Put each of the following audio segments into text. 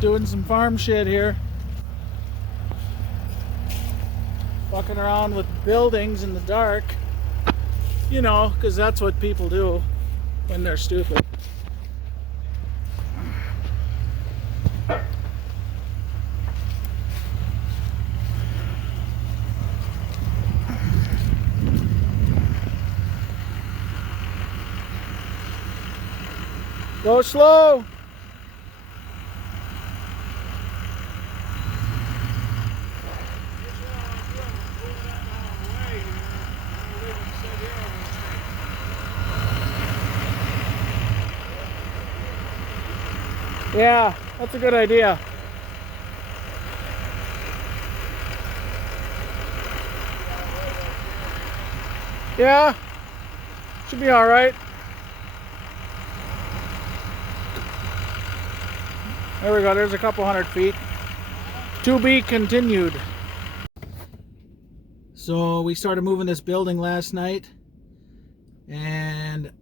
Doing some farm shit here. Fucking around with buildings in the dark. You know, because that's what people do when they're stupid. Go slow. Yeah, that's a good idea. Yeah, should be all right. There we go, there's a couple 100 feet. To be continued. So we started moving this building last night, and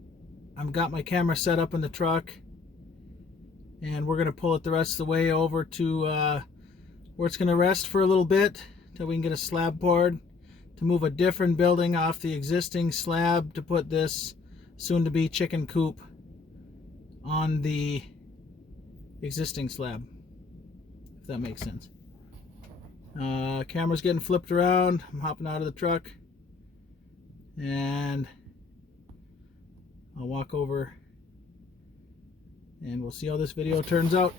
I've got my camera set up in the truck, and we're going to pull it the rest of the way over to where it's going to rest for a little bit till we can get a slab poured to move a different building off the existing slab to put this soon-to-be chicken coop on the existing slab, if that makes sense. Camera's getting flipped around. I'm hopping out of the truck and I'll walk over and we'll see how this video turns out.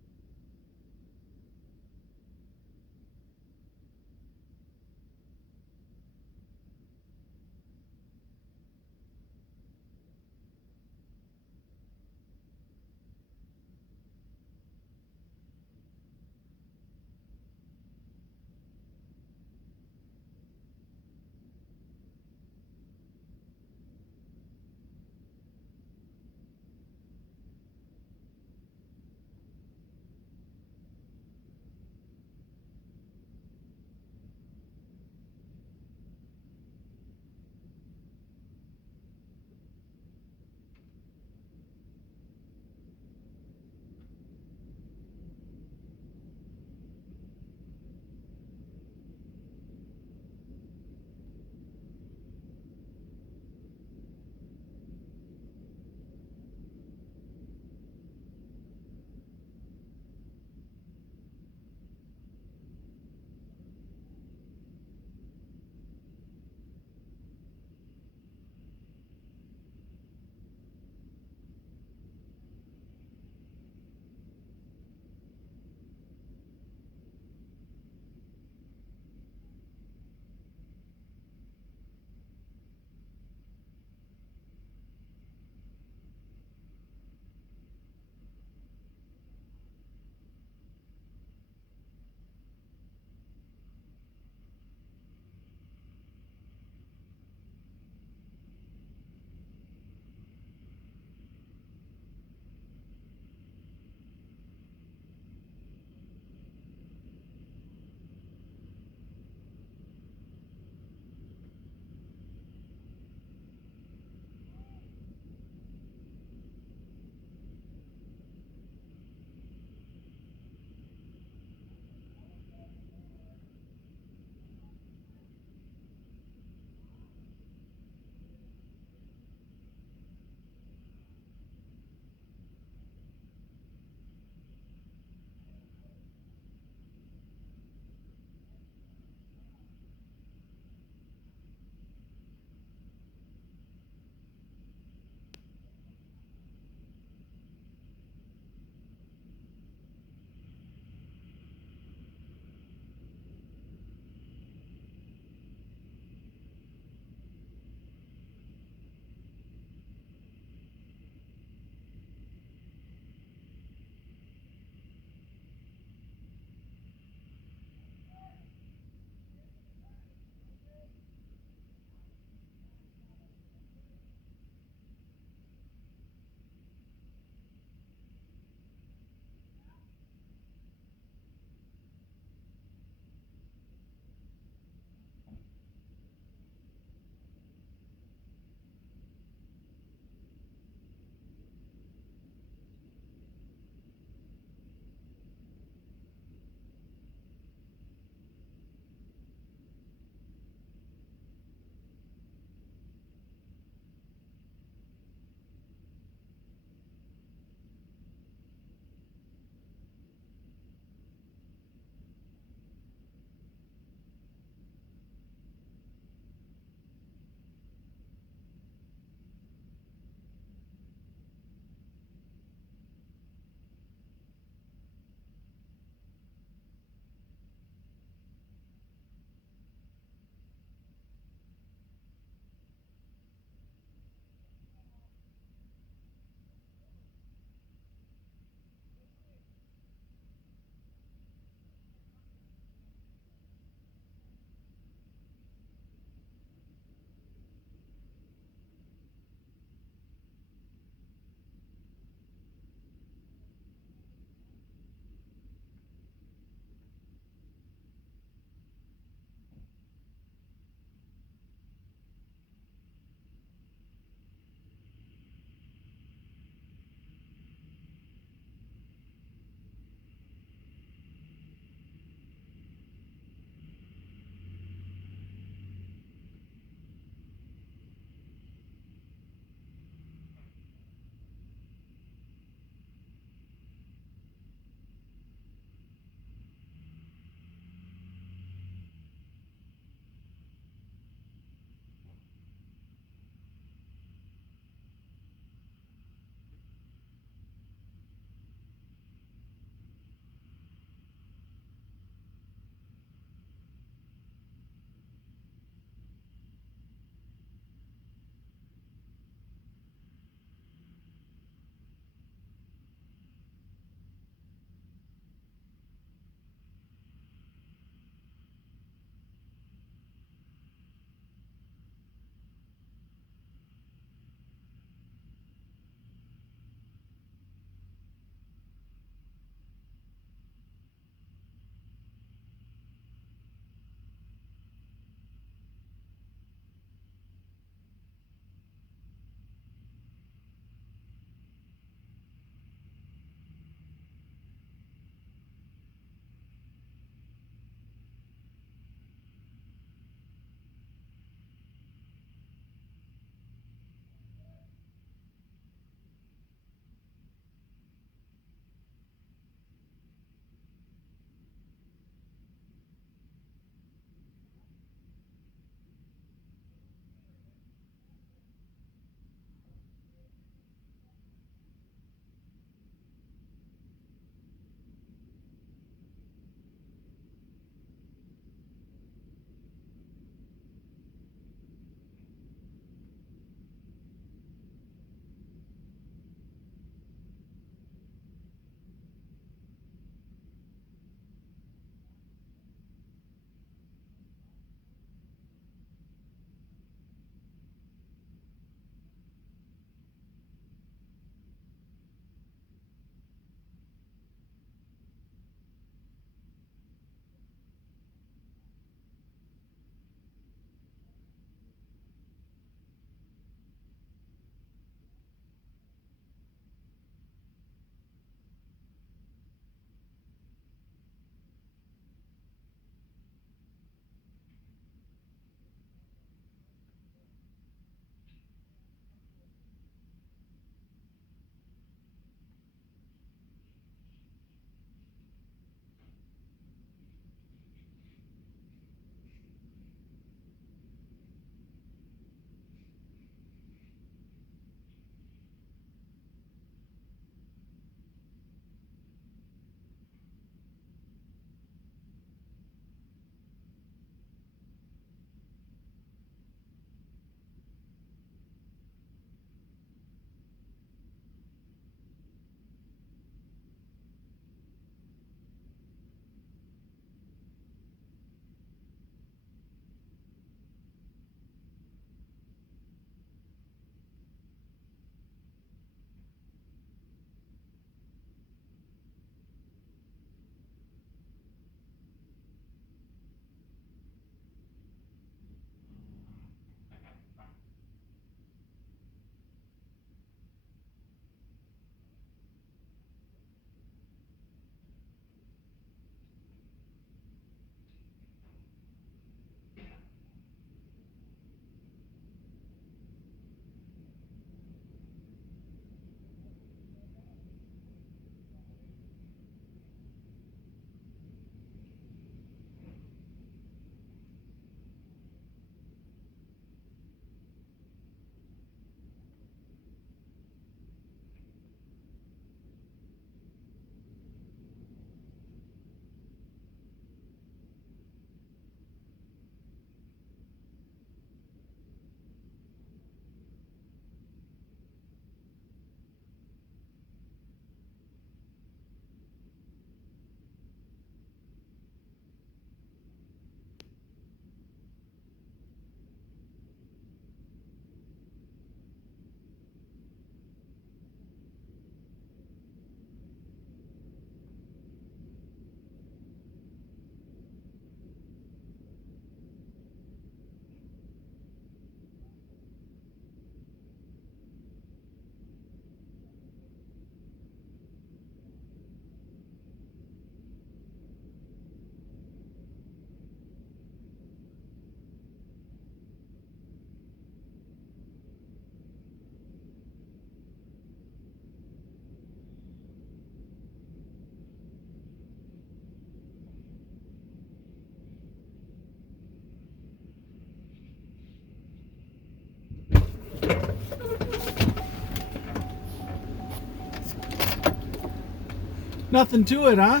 Nothing to it, huh?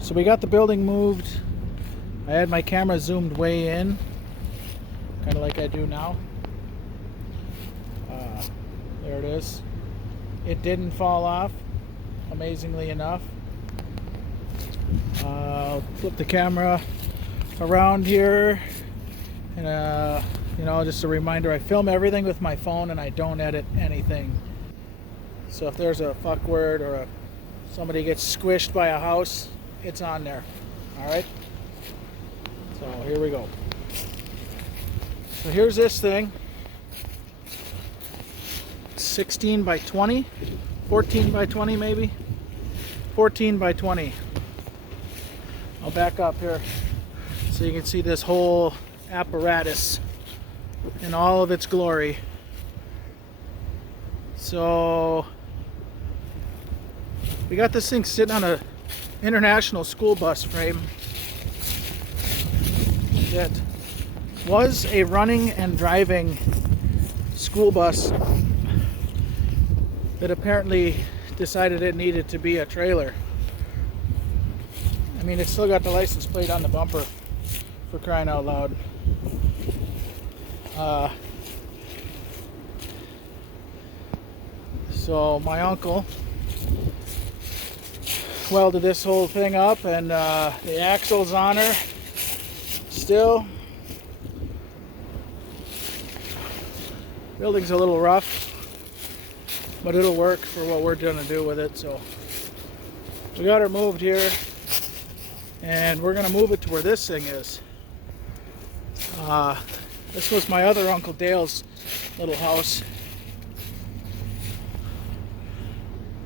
So we got the building moved. I had my camera zoomed way in, kind of like I do now. There it is. It didn't fall off, amazingly enough. I'll flip the camera around here, and you know, just a reminder, I film everything with my phone and I don't edit anything. So if there's a fuck word or somebody gets squished by a house, it's on there. All right. So here we go. So here's this thing. 16 by 20, 14 by 20 maybe, 14 by 20. I'll back up here so you can see this whole apparatus in all of its glory. So we got this thing sitting on a international school bus frame that was a running and driving school bus that apparently decided it needed to be a trailer. I mean, it's still got the license plate on the bumper, for crying out loud. So my uncle welded this whole thing up, and the axle's on her still. Building's a little rough, but it'll work for what we're going to do with it. So we got her moved here, and we're going to move it to where this thing is. This was my other Uncle Dale's little house,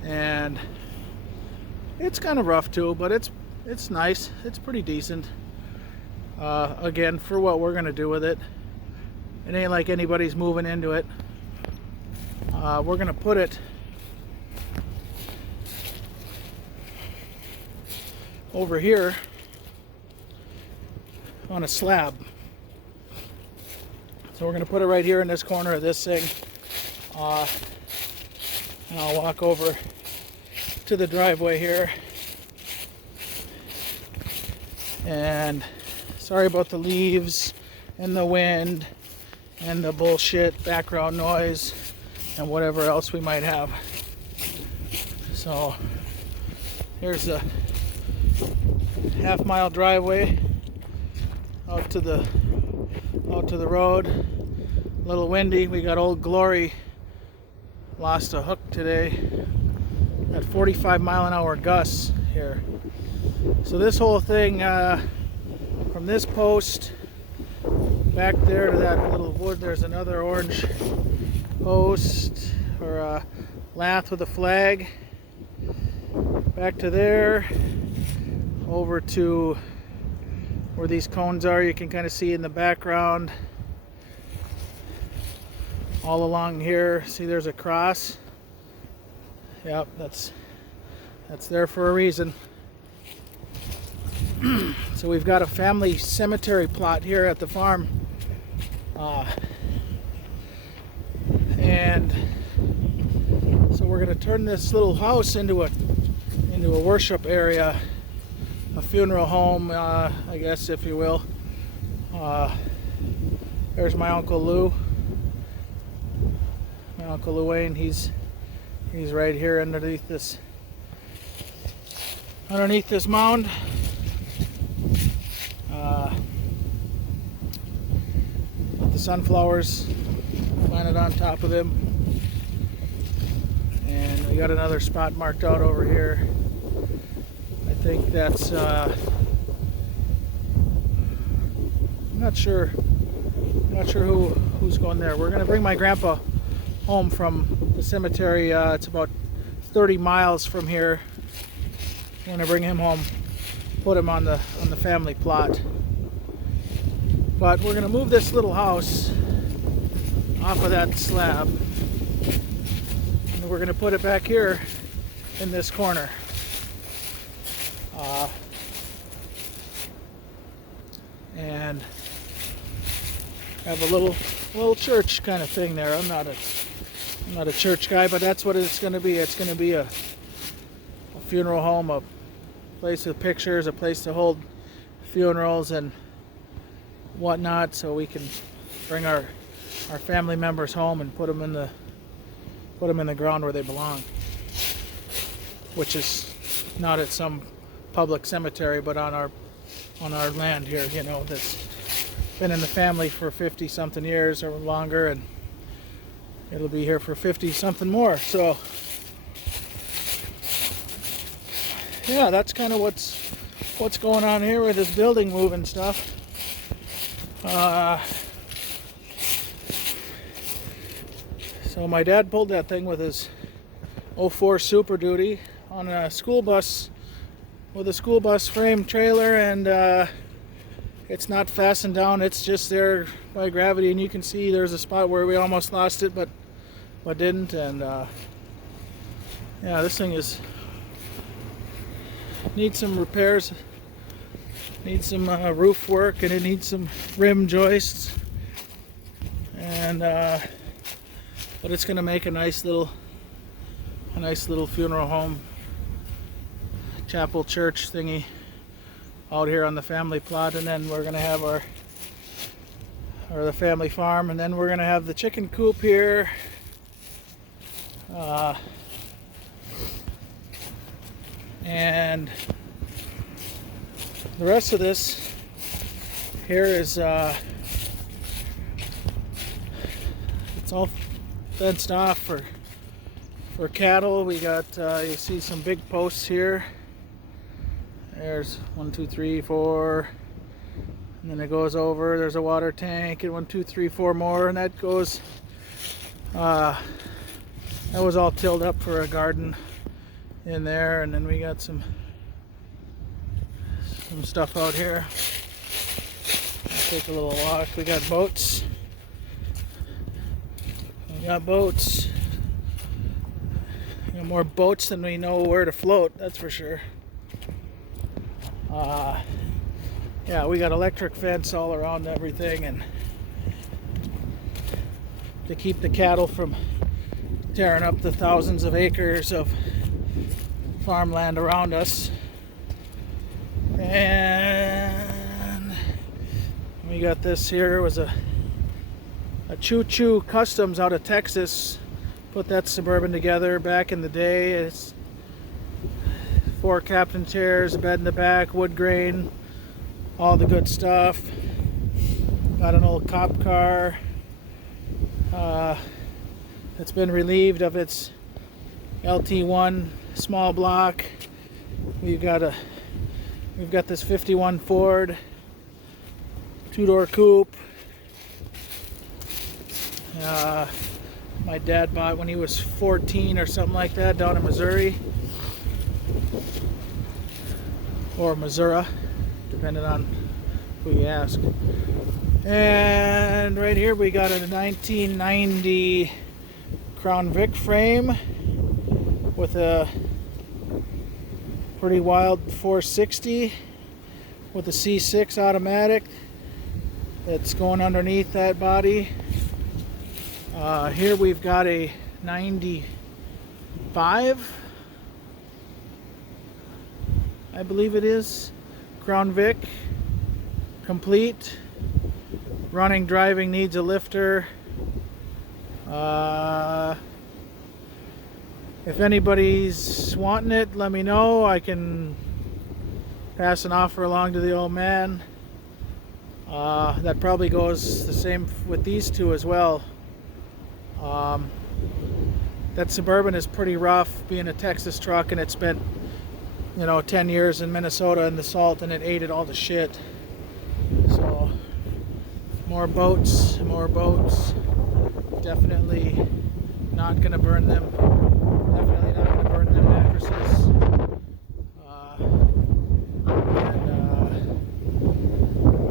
and it's kind of rough too, but it's nice. It's pretty decent. Again, for what we're going to do with it. It ain't like anybody's moving into it. We're going to put it over here on a slab. So we're going to put it right here in this corner of this thing. And I'll walk over to the driveway here. And sorry about the leaves and the wind and the bullshit background noise and whatever else we might have. So here's a half-mile driveway out to the road. A little windy. We got Old Glory lost a hook today at 45-mile-an-hour gusts here. So this whole thing, from this post back there to that little wood, there's another orange post or a lath with a flag. Back to there, over to where these cones are, you can kind of see in the background. All along here, see there's a cross. Yep, that's there for a reason. So we've got a family cemetery plot here at the farm. And so we're going to turn this little house into a worship area, a funeral home, I guess, if you will. There's my Uncle Lou. My Uncle Luane, he's right here underneath this mound. The sunflowers planted on top of him, and we got another spot marked out over here. I think that's I'm not sure who's going there. We're gonna bring my grandpa home from the cemetery. It's about 30 miles from here. I'm gonna bring him home, put him on the family plot. But we're gonna move this little house off of that slab, and we're gonna put it back here in this corner. And have a little church kind of thing there. I'm not I'm not a church guy, but that's what it's going to be. It's going to be a funeral home, a place with pictures, a place to hold funerals and whatnot, so we can bring our family members home and put them in the ground where they belong, which is not at some public cemetery, but on our land here, you know, that's been in the family for 50 something years or longer, and it'll be here for 50 something more. So yeah, that's kind of what's going on here with this building move and stuff. So my dad pulled that thing with his '04 Super Duty on a school bus, with a school bus frame trailer, and it's not fastened down, it's just there by gravity, and you can see there's a spot where we almost lost it but didn't. And yeah, this thing needs some repairs, needs some roof work, and it needs some rim joists, and but it's gonna make a nice little funeral home, chapel, church thingy out here on the family plot. And then we're gonna have the family farm, and then we're gonna have the chicken coop here. And the rest of this here is it's all fenced off for cattle. We got you see some big posts here. There's 1, 2, 3, 4, and then it goes over. There's a water tank, and 1, 2, 3, 4 more, and that goes. That was all tilled up for a garden in there. And then we got some stuff out here. I'll take a little walk. We got boats. We got boats. We got more boats than we know where to float, that's for sure. Yeah, we got electric fence all around everything, and to keep the cattle from tearing up the thousands of acres of farmland around us. And we got this here. It was a Choo-Choo Customs out of Texas put that Suburban together back in the day. It's 4 captain chairs, a bed in the back, wood grain, all the good stuff. Got an old cop car. It's been relieved of its LT1 small block. We've got this 51 Ford 2-door coupe. My dad bought when he was 14 or something like that down in Missouri, or Missouri, depending on who you ask. And right here we got a 1990 Crown Vic frame with a pretty wild 460 with a C6 automatic that's going underneath that body. Here we've got a 95, I believe it is, Crown Vic, complete, running, driving, needs a lifter. If anybody's wanting it, let me know. I can pass an offer along to the old man. That probably goes the same with these two as well. That Suburban is pretty rough, being a Texas truck, and it spent, 10 years in Minnesota in the salt, and it ate it all to shit. So more boats. Definitely not gonna burn them. Definitely not gonna burn them mattresses.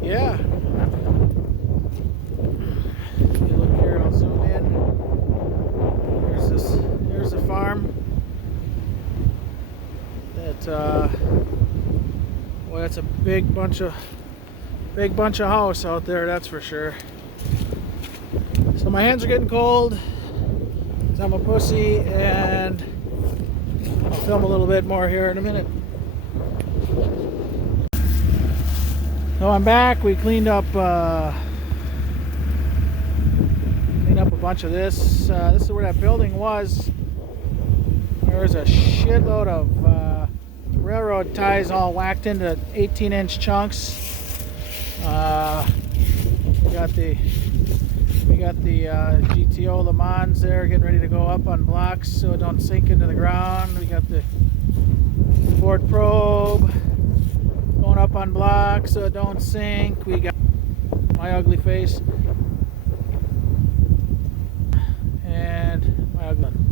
Yeah. If you look here, I'll zoom in. Here's the farm. Well, that's a big bunch of house out there, that's for sure. So my hands are getting cold. I'm a pussy, and I'll film a little bit more here in a minute. So I'm back. We cleaned up a bunch of this. This is where that building was. There was a shitload of railroad ties all whacked into 18-inch chunks. We got the GTO Le Mans there getting ready to go up on blocks so it don't sink into the ground. We got the Ford Probe going up on blocks so it don't sink. We got my ugly face and my ugly one.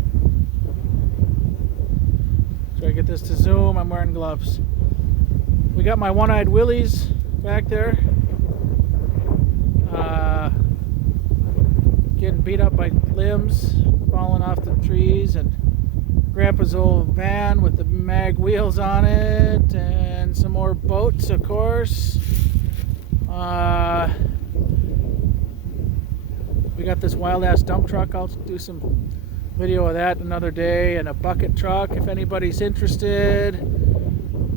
So I get this to zoom. I'm wearing gloves. We got my one-eyed willies back there. Getting beat up by limbs, falling off the trees, and Grandpa's old van with the mag wheels on it, and some more boats, of course. We got this wild-ass dump truck. I'll do some video of that another day, and a bucket truck if anybody's interested.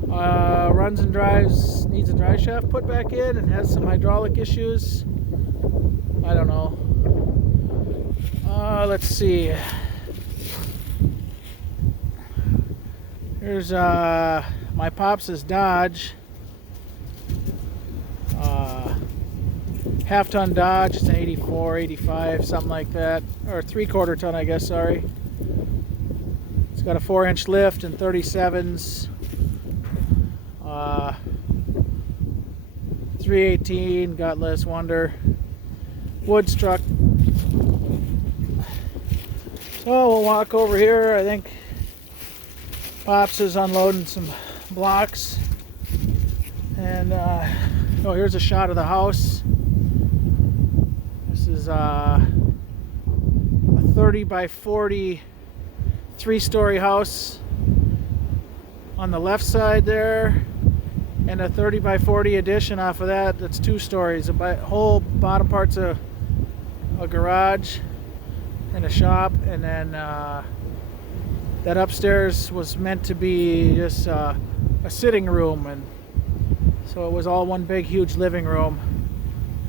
Runs and drives, needs a drive shaft put back in, and has some hydraulic issues. I don't know. Let's see. Here's my Pops' Dodge. Half-ton Dodge. It's an 84, 85, something like that. Or 3/4 ton, I guess, sorry. It's got a 4-inch lift and 37s. 318, Gutless Wonder. Woods truck. So we'll walk over here. I think Pops is unloading some blocks. And oh, here's a shot of the house. This is a 30 by 40 3-story house on the left side there, and a 30 by 40 addition off of that that's 2 stories. The whole bottom part's a garage and a shop, and then that upstairs was meant to be just a sitting room, and so it was all one big huge living room.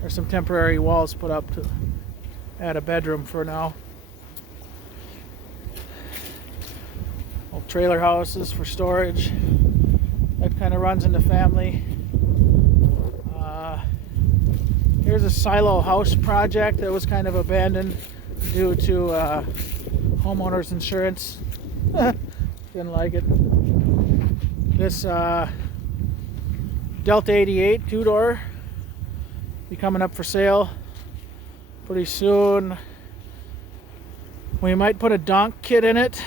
There's some temporary walls put up to add a bedroom for now. Old trailer houses for storage. That kind of runs in the family. Here's a silo house project that was kind of abandoned due to homeowners insurance. Didn't like it. This Delta 88 2-door be coming up for sale pretty soon. We might put a donk kit in it.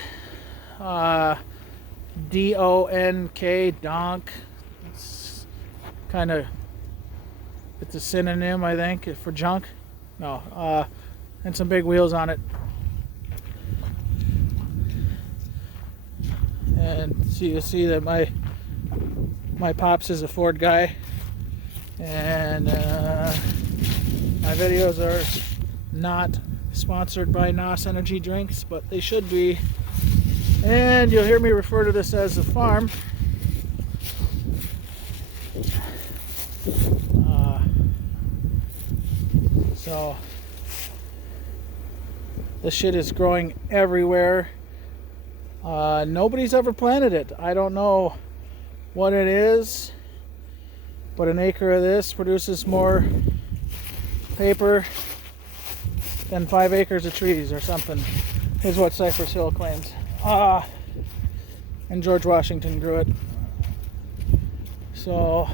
D-O-N-K, donk. It's kind of, it's a synonym, I think, for junk. No, and some big wheels on it. And you see that my Pops is a Ford guy, and my videos are not sponsored by NOS energy drinks, but they should be. And you'll hear me refer to this as a farm. So this shit is growing everywhere. Nobody's ever planted it. I don't know what it is, but an acre of this produces more paper than 5 acres of trees or something, is what Cypress Hill claims. And George Washington grew it. So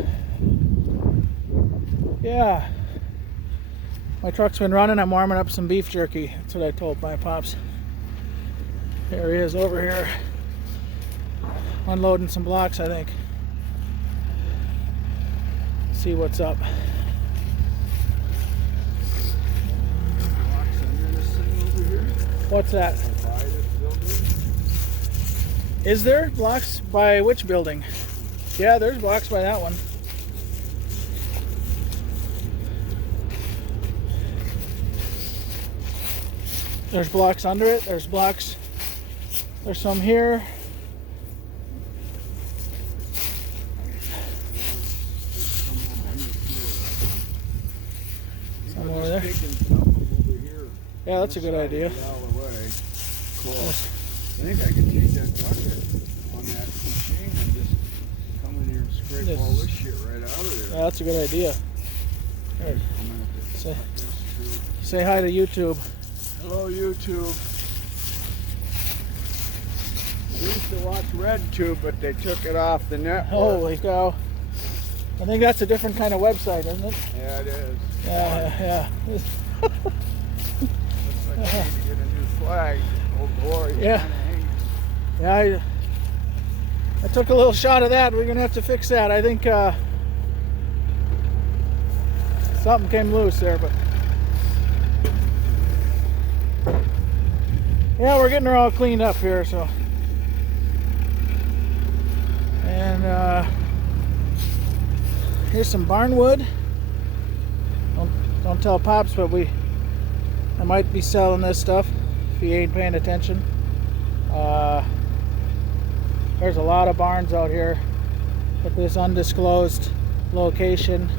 yeah, my truck's been running. I'm warming up some beef jerky. That's what I told my Pops. There he is over here unloading some blocks, I think. See what's up. What's that? Is there blocks by which building? Yeah, there's blocks by that one. There's blocks under it. There's blocks. There's some here. Some over there. Yeah, that's a good idea. Cool. I think I can take that bucket on that machine and just come in here and scrape all this shit right out of there. Yeah, that's a good idea. Say hi to YouTube. Hello, YouTube. We used to watch RedTube, but they took it off the network. Holy cow. I think that's a different kind of website, isn't it? Yeah, it is. Yeah. Looks like I need to get a new flag. Old glory. Yeah. Yeah, I took a little shot of that. We're going to have to fix that. I think something came loose there, but yeah, we're getting her all cleaned up here, so. And here's some barnwood. Don't tell Pops, but I might be selling this stuff if he ain't paying attention. There's a lot of barns out here at this undisclosed location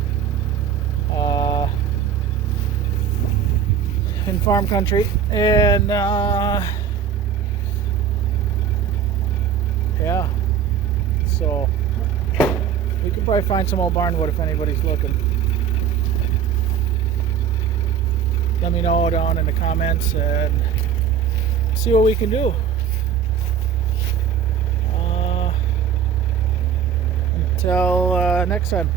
in farm country, and yeah, so we could probably find some old barnwood if anybody's looking. Let me know down in the comments and see what we can do. Until next time.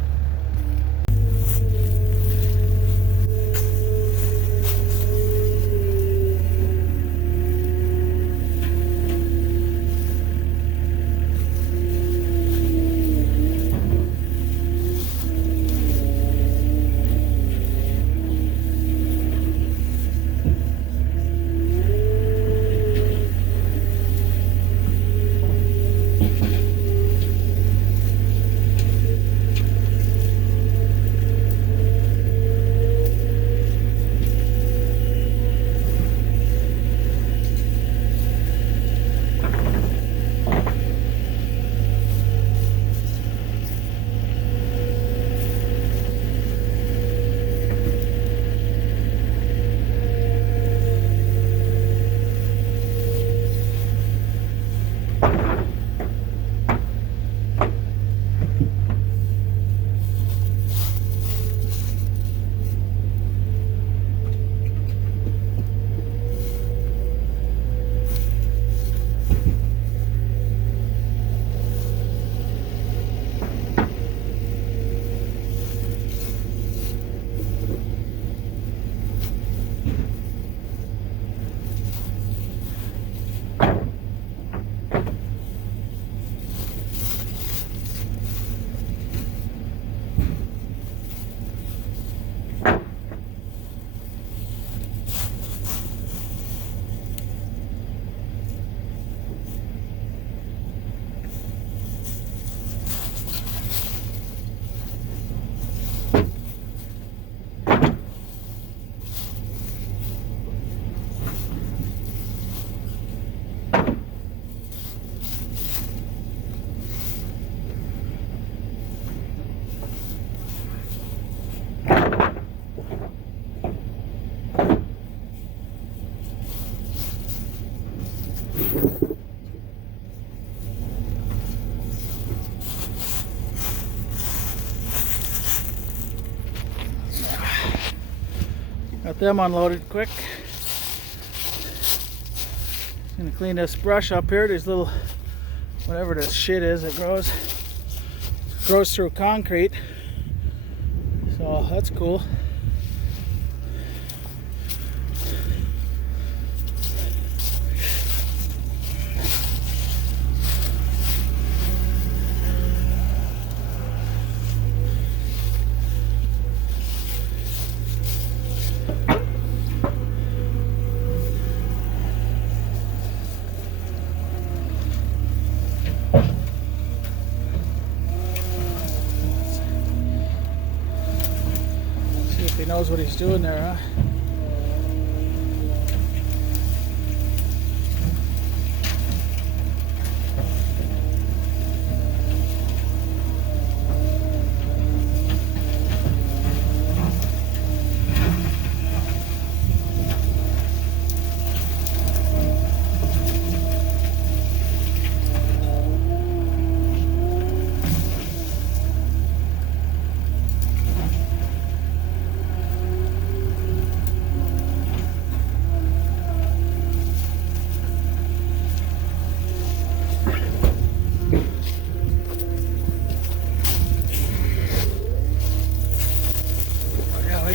Got them unloaded quick. Just gonna clean this brush up here. These little, whatever this shit is that grows through concrete. So that's cool. He knows what he's doing there, huh?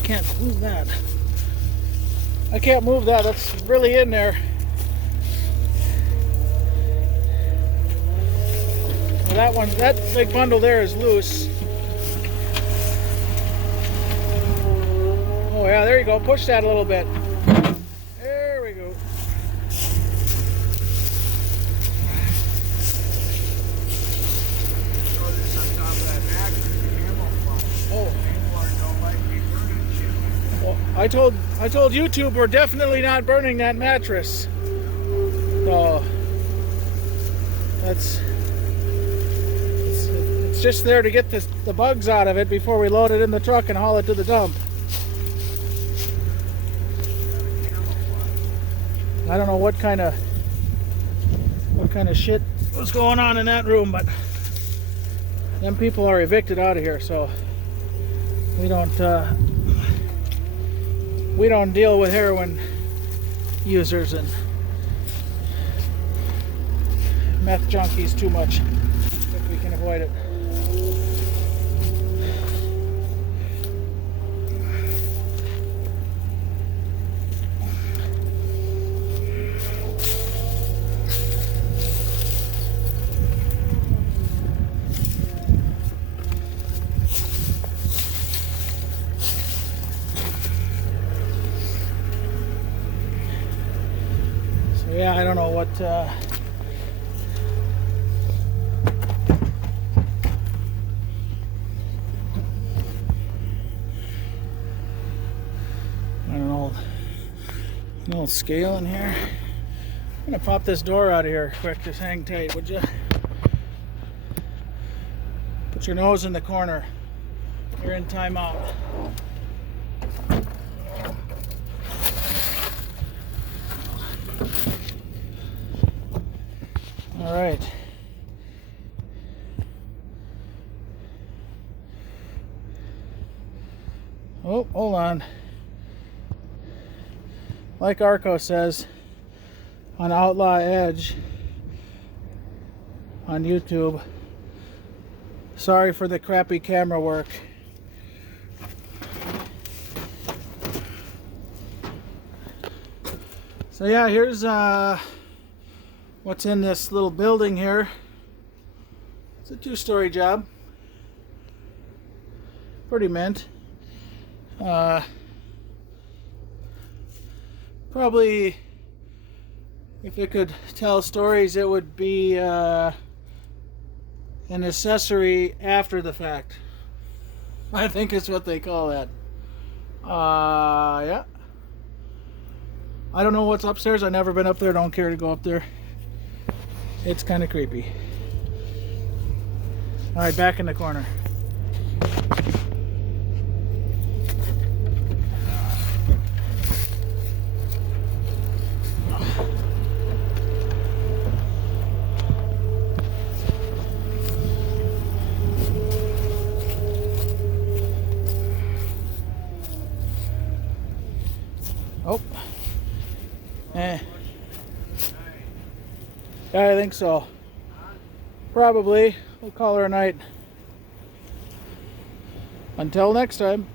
can't move that. I can't move that. That's really in there. Well, that one, that big bundle there is loose. Oh yeah, there you go. Push that a little bit. There we go. Throw this on top of that mattress, the camouflage. Oh. People don't like me burning shit like Well, I told YouTube we're definitely not burning that mattress. So it's just there to get the bugs out of it before we load it in the truck and haul it to the dump. I don't know what kind of shit was going on in that room, but them people are evicted out of here, so we don't deal with heroin users and meth junkies too much if we can avoid it. Yeah, I don't know what I don't know, an old scale in here. I'm gonna pop this door out of here quick. Just hang tight, would you? Put your nose in the corner. You're in timeout. All right. Oh, hold on. Like Arco says on Outlaw Edge on YouTube, sorry for the crappy camera work. So yeah, here's what's in this little building here. It's a 2-story job. Pretty mint. Probably, if it could tell stories, it would be an accessory after the fact. I think it's what they call that. Yeah. I don't know what's upstairs. I've never been up there. Don't care to go up there. It's kind of creepy. All right, back in the corner. Oh. Yeah, I think so. Probably. We'll call her a night. Until next time.